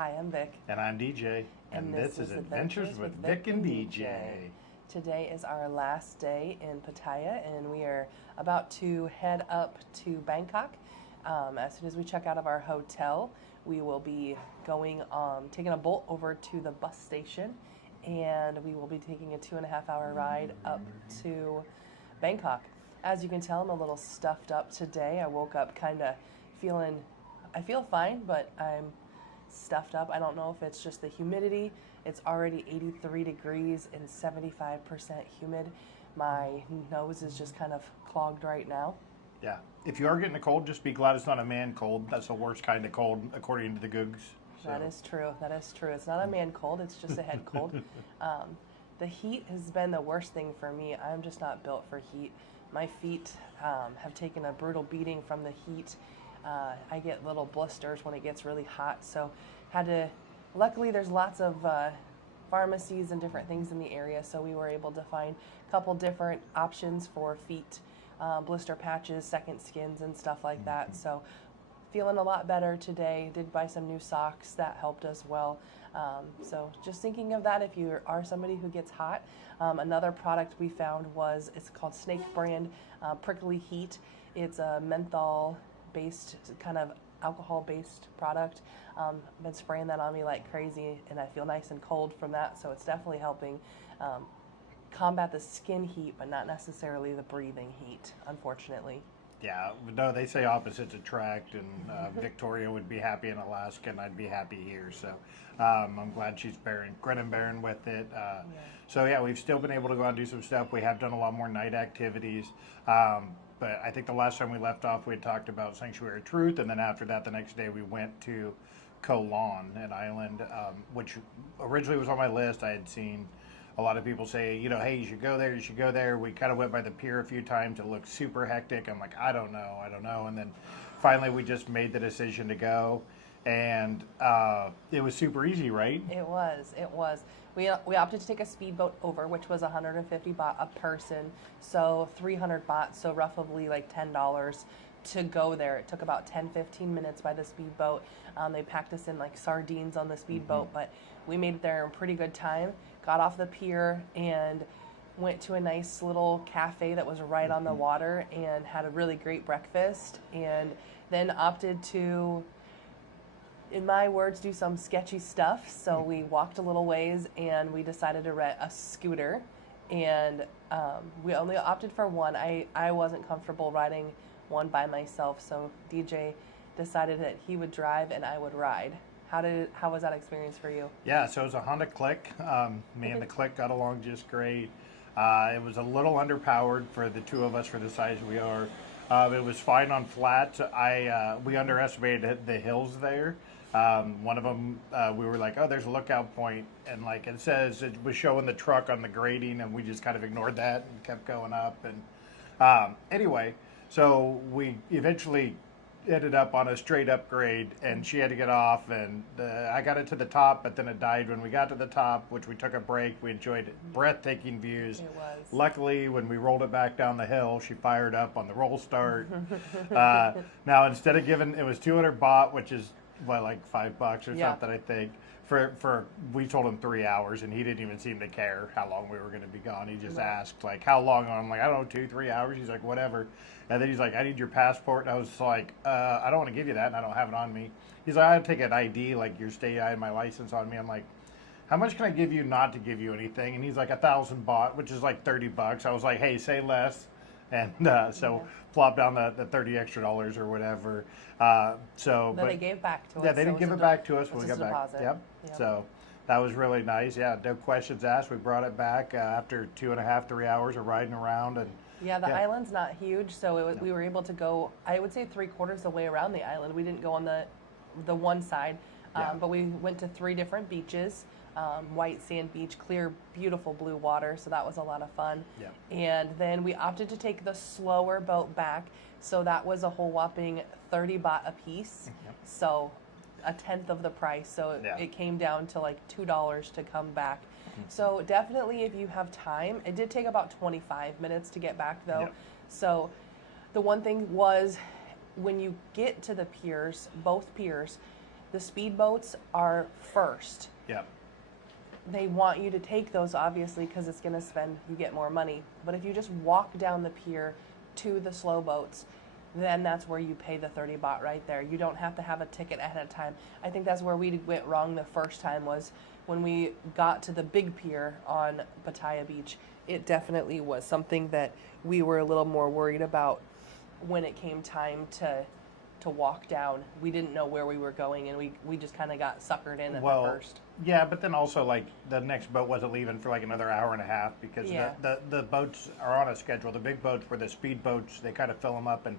Hi, I'm Vic. And I'm DJ. And this is Adventures with Vic and DJ. Today is our last day in Pattaya, and we are about to head up to Bangkok. As soon as we check out of our hotel, we will be going, taking a boat over to the bus station, and we will be taking a 2.5-hour ride up to Bangkok. As you can tell, I'm a little stuffed up today. I woke up kind of I feel fine, but I'm stuffed up. I don't know if it's just the humidity. It's already 83 degrees and 75% humid. My nose is just kind of clogged right now. Yeah. If you are getting a cold, just be glad it's not a man cold. That's the worst kind of cold, according to the Googs. So. That is true. That is true. It's not a man cold. It's just a head cold. The heat has been the worst thing for me. I'm just not built for heat. My feet have taken a brutal beating from the heat. I get little blisters when it gets really hot, so luckily there's lots of pharmacies and different things in the area, so we were able to find a couple different options for feet, blister patches, second skins, and stuff like that. So feeling a lot better today. Did buy some new socks. That helped as well. So just thinking of that if you are somebody who gets hot. Another product we found it's called Snake brand Prickly Heat. It's a menthol-based, kind of alcohol-based product. I've been spraying that on me like crazy, and I feel nice and cold from that, so it's definitely helping combat the skin heat, but not necessarily the breathing heat, unfortunately. Yeah, no, they say opposites attract, and Victoria would be happy in Alaska, and I'd be happy here. So I'm glad she's bearing with it. So yeah, we've still been able to go out and do some stuff. We have done a lot more night activities. But I think the last time we left off, we had talked about Sanctuary of Truth, and then after that, the next day, we went to Koh Lan, an island, which originally was on my list. I had seen a lot of people say, hey, you should go there, you should go there. We kind of went by the pier a few times. It looked super hectic. I'm like, I don't know. And then finally, we just made the decision to go, and it was super easy, right? It was. We opted to take a speedboat over, which was 150 baht a person, so 300 baht, so roughly like $10 to go there. It took about 10-15 minutes by the speedboat. They packed us in like sardines on the speedboat, but we made it there in pretty good time. Got off the pier and went to a nice little cafe that was right on the water and had a really great breakfast, and then opted to, in my words, do some sketchy stuff. So we walked a little ways and we decided to rent a scooter, and we only opted for one. I wasn't comfortable riding one by myself, so DJ decided that he would drive and I would ride. How was that experience for you? Yeah, so it was a Honda Click. Me and the Click got along just great. It was a little underpowered for the two of us for the size we are. It was fine on flat. We underestimated the hills there. One of them, we were like, oh, there's a lookout point, and like it was showing the truck on the grading, and we just kind of ignored that and kept going up. And anyway, so we eventually ended up on a straight up grade, and she had to get off, and I got it to the top, but then it died when we got to the top, which we took a break. We enjoyed breathtaking views. It was. Luckily, when we rolled it back down the hill, she fired up on the roll start. Now, instead of it was 200 baht, which is like $5 or something, I think. We told him 3 hours, and he didn't even seem to care how long we were going to be gone. He just asked, like, how long? I'm like, I don't know, 2-3 hours. He's like, whatever. And then he's like, I need your passport. And I was like, I don't want to give you that, and I don't have it on me. He's like, I'll take an ID, like your state ID, my license on me. I'm like, how much can I give you not to give you anything? And he's like, 1,000 baht, which is like $30. I was like, hey, say less. And plop down the $30 extra or whatever. They gave back to us. Yeah, they didn't give it back to us when we got back. Yep. So that was really nice. Yeah, no questions asked. We brought it back after 2.5-3 hours of riding around. And the island's not huge, so we were able to go, I would say 3/4 of the way around the island. We didn't go on the one side, but we went to 3 different beaches. White sand beach, clear, beautiful blue water, so that was a lot of fun. Yeah. And then we opted to take the slower boat back, so that was a whole whopping 30 baht a piece, so a tenth of the price, so it came down to like $2 to come back. So definitely, if you have time, it did take about 25 minutes to get back though. So the one thing was, when you get to the piers, both piers, The speedboats are first. Yep. They want you to take those, obviously, because it's going to spend, you get more money. But if you just walk down the pier to the slow boats, then that's where you pay the 30 baht right there. You don't have to have a ticket ahead of time. I think that's where we went wrong the first time, was when we got to the big pier on Pattaya Beach. It definitely was something that we were a little more worried about when it came time to walk down. We didn't know where we were going, and we just kind of got suckered in at the first. Yeah, but then also, like, the next boat wasn't leaving for like another hour and a half, because the boats are on a schedule. The big boats were the speed boats. They kind of fill them up, and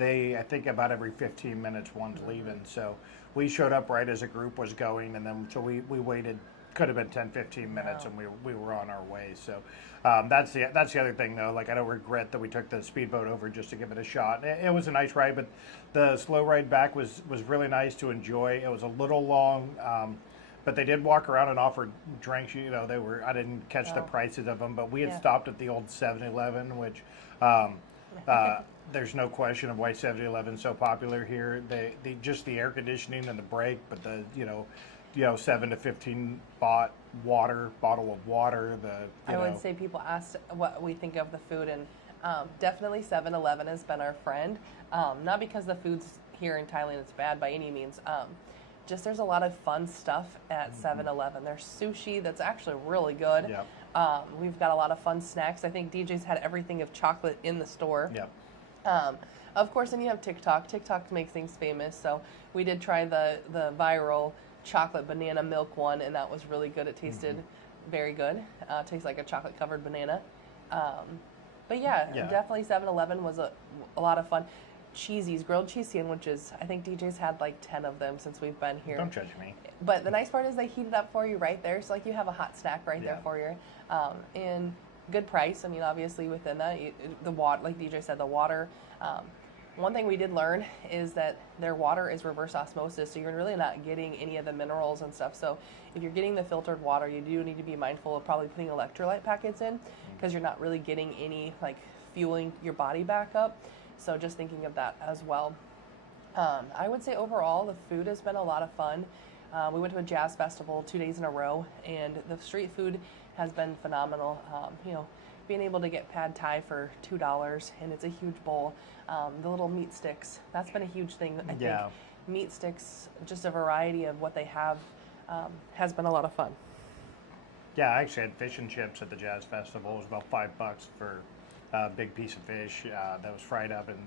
I think about every 15 minutes one's leaving. So we showed up right as a group was going, and then so we waited. Could have been 10, 15 minutes, and we were on our way. So that's the other thing, though. Like, I don't regret that we took the speedboat over just to give it a shot. It was a nice ride, but the slow ride back was really nice to enjoy. It was a little long, but they did walk around and offer drinks. You know, I didn't catch the prices of them, but we had stopped at the old 7-Eleven, which there's no question of why 7-Eleven is so popular here. They just the air conditioning and the brake, but the 7 to 15 baht bottle of water. I would say people asked what we think of the food, and definitely 7-Eleven has been our friend. Not because the food's here in Thailand is bad by any means. Just there's a lot of fun stuff at 7-Eleven. There's sushi that's actually really good. Yep. We've got a lot of fun snacks. I think DJ's had everything of chocolate in the store. Yep. Of course, then you have TikTok. TikTok makes things famous. So we did try the viral chocolate banana milk one, and that was really good. It tasted very good. Tastes like a chocolate covered banana. But yeah, definitely 7-Eleven was a lot of fun. Cheesies, grilled cheese sandwiches. I think DJ's had like 10 of them since we've been here. Don't judge me. But the nice part is they heat it up for you right there. So like you have a hot snack right there for you. And good price. I mean, obviously within that, the water, like DJ said, the water. One thing we did learn is that their water is reverse osmosis, so you're really not getting any of the minerals and stuff. So if you're getting the filtered water, you do need to be mindful of probably putting electrolyte packets in, because you're not really getting any like fueling your body back up. So just thinking of that as well. I would say overall the food has been a lot of fun. We went to a jazz festival 2 days in a row, and the street food has been phenomenal. Being able to get pad thai for $2, and it's a huge bowl. The little meat sticks, that's been a huge thing. I think meat sticks, just a variety of what they have, has been a lot of fun. Yeah, I actually had fish and chips at the jazz festival. It was about $5 for a big piece of fish that was fried up, and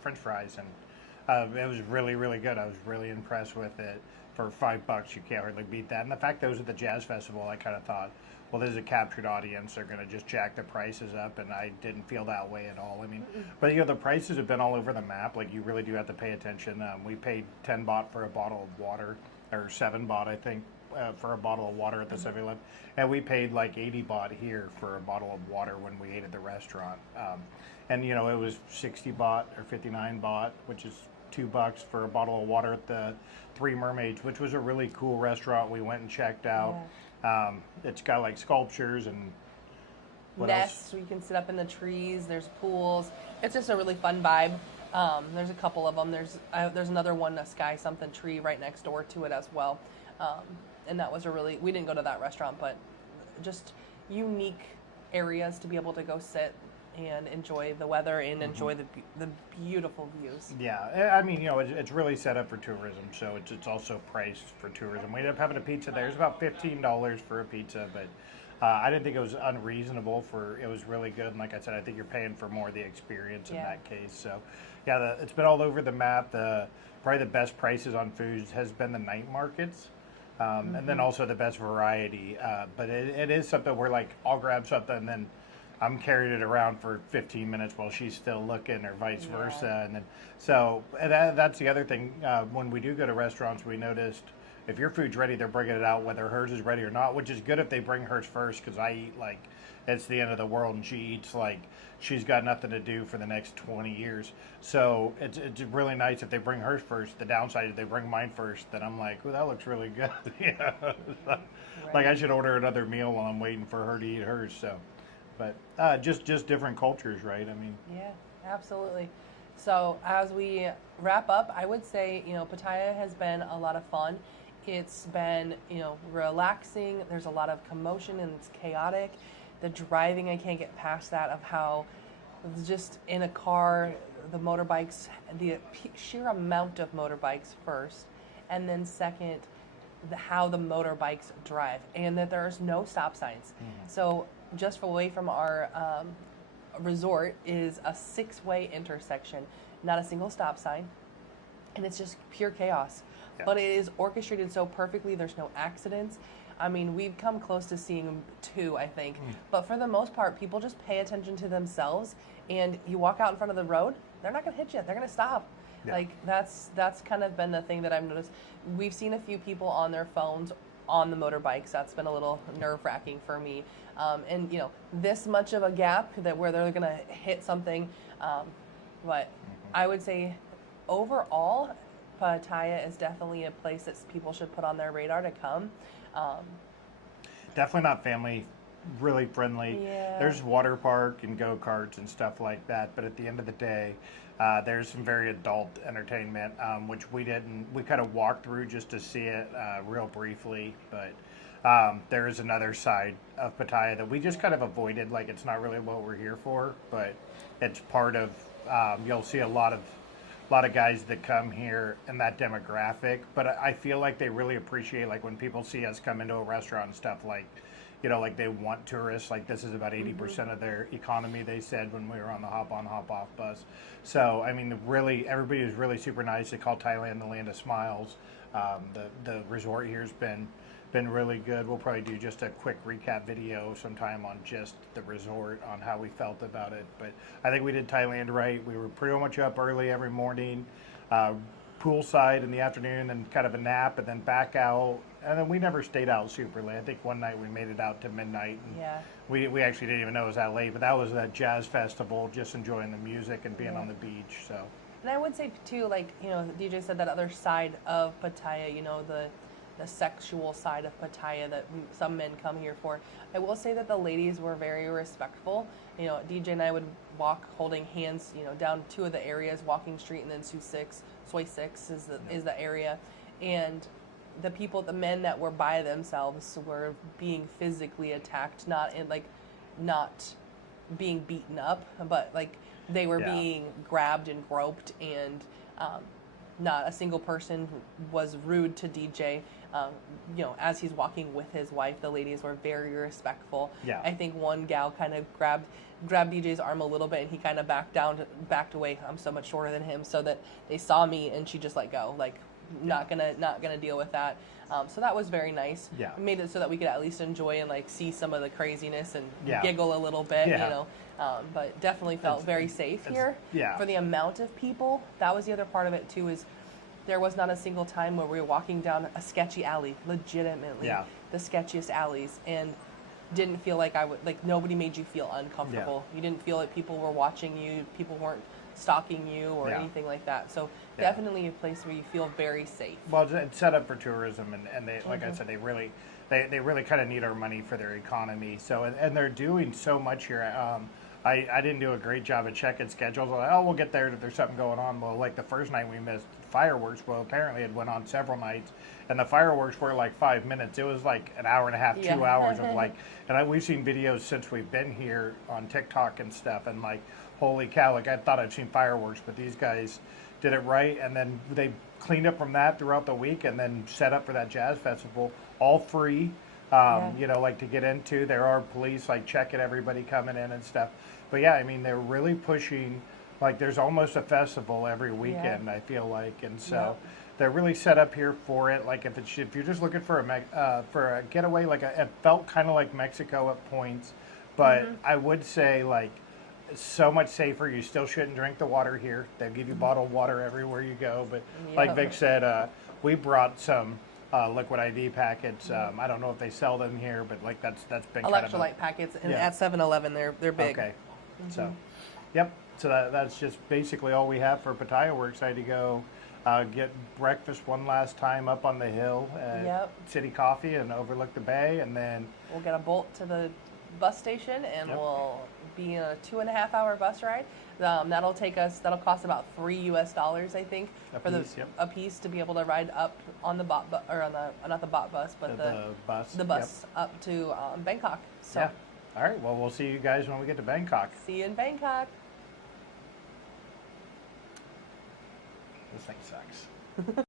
French fries, and it was really, really good. I was really impressed with it. For $5, you can't hardly beat that. And the fact those at the jazz festival, I kind of thought, well, this is a captured audience. They're going to just jack the prices up, and I didn't feel that way at all. I mean, but the prices have been all over the map. Like, you really do have to pay attention. We paid 10 baht for a bottle of water, or 7 baht, I think, for a bottle of water at the 7-Eleven, and we paid like 80 baht here for a bottle of water when we ate at the restaurant. And it was 60 baht or 59 baht, which is $2 for a bottle of water at the Three Mermaids, which was a really cool restaurant. We went and checked out. It's got like sculptures and nests where you can sit up in the trees. There's pools. It's just a really fun vibe. There's a couple of them. There's another one, a sky something tree right next door to it as well. And that was we didn't go to that restaurant, but just unique areas to be able to go sit and enjoy the weather and enjoy the beautiful views. Yeah, I mean, it's really set up for tourism, so it's also priced for tourism. We ended up having a pizza there. It was about $15 for a pizza, but I didn't think it was unreasonable. It was really good, and like I said, I think you're paying for more of the experience in that case. So, yeah, it's been all over the map. Probably the best prices on foods has been the night markets. And then also the best variety. But it is something where, like, I'll grab something and then I'm carrying it around for 15 minutes while she's still looking, or vice versa. And then, that's the other thing. When we do go to restaurants, we noticed if your food's ready, they're bringing it out whether hers is ready or not, which is good if they bring hers first, because I eat like it's the end of the world, and she eats like she's got nothing to do for the next 20 years. So it's really nice if they bring hers first. The downside is they bring mine first, then I'm like, oh, that looks really good. Like I should order another meal while I'm waiting for her to eat hers. So, but just different cultures, right? I mean, yeah, absolutely. So as we wrap up, I would say, Pattaya has been a lot of fun. It's been, relaxing. There's a lot of commotion and it's chaotic. The driving, I can't get past that of how just in a car, the motorbikes, the sheer amount of motorbikes first, and then second, how the motorbikes drive, and that there's no stop signs. So just away from our resort is a 6-way intersection, not a single stop sign, and it's just pure chaos. Yeah. But it is orchestrated so perfectly. There's no accidents. I mean, we've come close to seeing 2, I think. But for the most part, people just pay attention to themselves. And you walk out in front of the road, they're not going to hit you. They're going to stop. Yeah. Like, that's kind of been the thing that I've noticed. We've seen a few people on their phones on the motorbikes. That's been a little nerve-wracking for me. And, this much of a gap that where they're going to hit something. But I would say overall, Pattaya is definitely a place that people should put on their radar to come. Definitely not family really friendly. Yeah. There's water park and go-karts and stuff like that, but at the end of the day, there's some very adult entertainment, which we kind of walked through just to see it real briefly, but there is another side of Pattaya that we just kind of avoided. Like, it's not really what we're here for, but it's part of, you'll see a lot of guys that come here in that demographic, but I feel like they really appreciate, like, when people see us come into a restaurant and stuff, like, like they want tourists. Like, this is about 80% of their economy, they said when we were on the hop-on, hop-off bus. So, I mean, really, everybody was really super nice. They call Thailand the land of smiles. The resort here's been really good. We'll probably do just a quick recap video sometime on just the resort, on how we felt about it. But I think we did Thailand right. We were pretty much up early every morning, poolside in the afternoon, and kind of a nap, and then back out. And then we never stayed out super late. I think one night we made it out to midnight. And Yeah. We actually didn't even know it was that late, but that was that jazz festival, just enjoying the music and being on the beach. So. And I would say too, like, DJ said, that other side of Pattaya, the sexual side of Pattaya that some men come here for. I will say that the ladies were very respectful. DJ and I would walk holding hands, down 2 of the areas, Walking Street and then Soi 6 is the area. And the men that were by themselves were being physically attacked, not being beaten up, but like they were being grabbed and groped, and not a single person was rude to DJ. As he's walking with his wife, the ladies were very respectful. Yeah. I think one gal kind of grabbed DJ's arm a little bit, and he kind of backed away. I'm so much shorter than him, so that they saw me, and she just let go, like not gonna deal with that. So that was very nice. Yeah. Made it so that we could at least enjoy and like see some of the craziness and Yeah. giggle a little bit, Yeah. But definitely felt very safe here. Yeah. For the amount of people. That was the other part of it too, is there was not a single time where we were walking down a sketchy alley, legitimately the sketchiest alleys, and didn't feel like nobody made you feel uncomfortable. You didn't feel like people were watching you, people weren't stalking you or anything like that. So definitely a place where you feel very safe. Well, it's set up for tourism, and they, like I said, they really kind of need our money for their economy. So, and they're doing so much here. I didn't do a great job of checking schedules. Like, we'll get there if there's something going on. Well, like the first night we missed fireworks. Well, apparently it went on several nights, and the fireworks were like 5 minutes. It was like an hour and a half, 2 hours of like, and we've seen videos since we've been here on TikTok and stuff, and like, holy cow, like I thought I'd seen fireworks, but these guys did it right, and then they cleaned up from that throughout the week, and then set up for that jazz festival, all free. Like to get into. There are police like checking everybody coming in and stuff. But yeah, I mean, they're really pushing, like there's almost a festival every weekend, I feel like. And so they're really set up here for it. Like if you're just looking for a getaway, like it felt kind of like Mexico at points, but I would say like it's so much safer. You still shouldn't drink the water here. They give you bottled water everywhere you go. But like Vic said, we brought some liquid IV packets. I don't know if they sell them here, but like that's been Electrolyte packets, and at 7-Eleven they're big. Okay, so so that's just basically all we have for Pattaya. We're excited to go get breakfast one last time up on the hill at City Coffee and overlook the bay, and then we'll get a bolt to the bus station, and we'll be in a 2.5-hour bus ride. That'll cost about $3 I think, A a piece to be able to ride up on the not the bot bus, but the bus up to Bangkok. So yeah. All right. Well, we'll see you guys when we get to Bangkok. see you in Bangkok. This thing sucks.